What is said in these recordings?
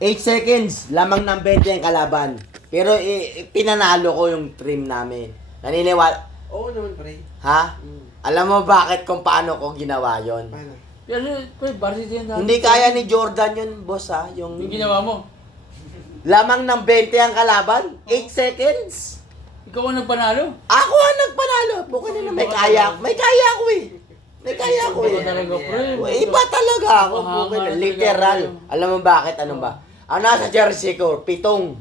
8 seconds, lamang ng 20 ang kalaban. Pero pinanalo ko yung trim namin. Naniniwala? Oo naman, pre. Ha? Alam mo bakit kung paano ko ginawa yon? Paano? Pero, pre, varsity yan dati. Hindi kaya ni Jordan yun, boss ha? Yung ginawa mo. Lamang ng 20 ang kalaban, 8 seconds. Ikaw ang nagpanalo. Ako ang nagpanalo. Bukan nila, may kaya. May kaya ako eh. May kaya ako Iba eh. talaga, pre. Iba talaga ako. Mahanga Bukan, talaga literal. ako. Alam mo bakit? Ano ba? Ang nasa jersey ko, pitong.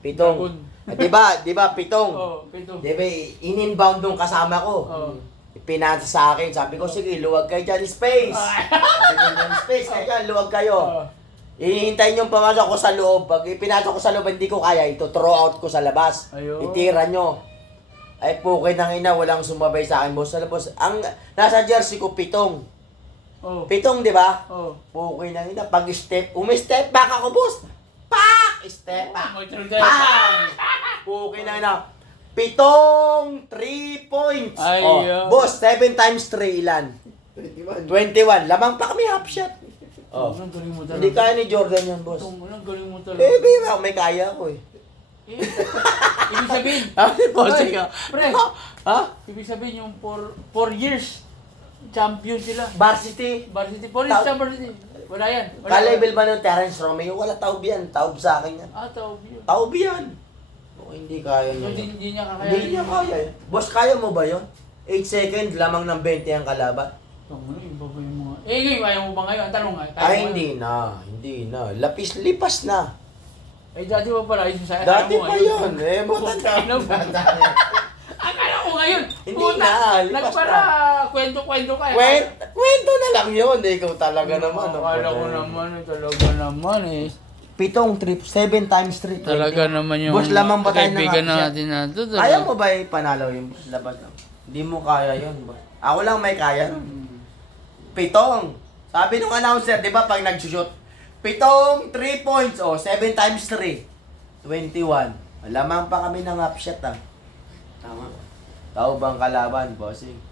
Dragon. Di ba, pitong. Oo, pito. Di ba, in-inbound nung kasama ko. Oo. Pinasa sa akin, sabi ko, sige, luwag kayo dyan, space. Sabi ko dyan, space, kayo dyan, luwag kayo. Oo. Ihintayin yung pumasok ko sa loob. Pag ipinasok ko sa loob, hindi ko kaya. Ito, throw out ko sa labas. Ayun. Itira nyo. Ay, pukay ng ina, walang sumabay sa akin, boss. Boss, ang nasa jersey ko, pitong. Oo. Pitong, di ba? Oo. Pukay ng ina, pag step, umi-step back ako, boss. Pak! Step back. Bang! Pukay ng ina. Pitong 3 points. Ay, Oh, boss, 7 times 3 ilan? 21. 21. Lamang pa kami half shot. Oh. Ang galing mo talaga. Hindi kaya ni Jordan yan, boss. Ang galing mo talaga. Eh, bira, may kaya ko eh. Ibig sabihin, Bossing ka. pre, Ha? ibig sabihin yung 4 years, champion sila. Varsity. Varsity, 4 years sa varsity. Wala yan. Wala. Ka-level ba ng Terence Romeo? Wala taob yan. Taob sa akin yan. Tawag yun. Taob yan. O, hindi kaya niya. Hindi, yun. hindi niya kakaya. Hindi niya kaya yun. Boss, kaya mo ba yun? 8 seconds, lamang ng 20 ang kalaban. Iba ba yung mga... ngayon, ayaw mo ba ngayon? Ang tanong nga. kaya Ay, mo hindi na. Hindi na. Lipas na. Eh, dati pa pala, yung sa Dati ayaw mo pa ngayon. yun. Eh, matanda. Akala ko ngayon. Hindi puta, na, lipas nagpara, kwento-kwento ka. Kwento na lang yun. Ikaw talaga naman. Akala ko naman, talaga naman eh. Pitong trip, 7 times 3. Talaga naman yung Boss, lamang ba tayo ng kaibigan half shot? natin na ito. Kaya mo ba panalo yung laban? Hindi mo kaya yun, boss. Ako lang may kaya. Pitong. Sabi nung announcer, di ba, pag nag-shoot, pitong 3 points, 7 times 3. 21. Lamang pa kami ng half shot, ah. Tama. Tao bang kalaban, bossing?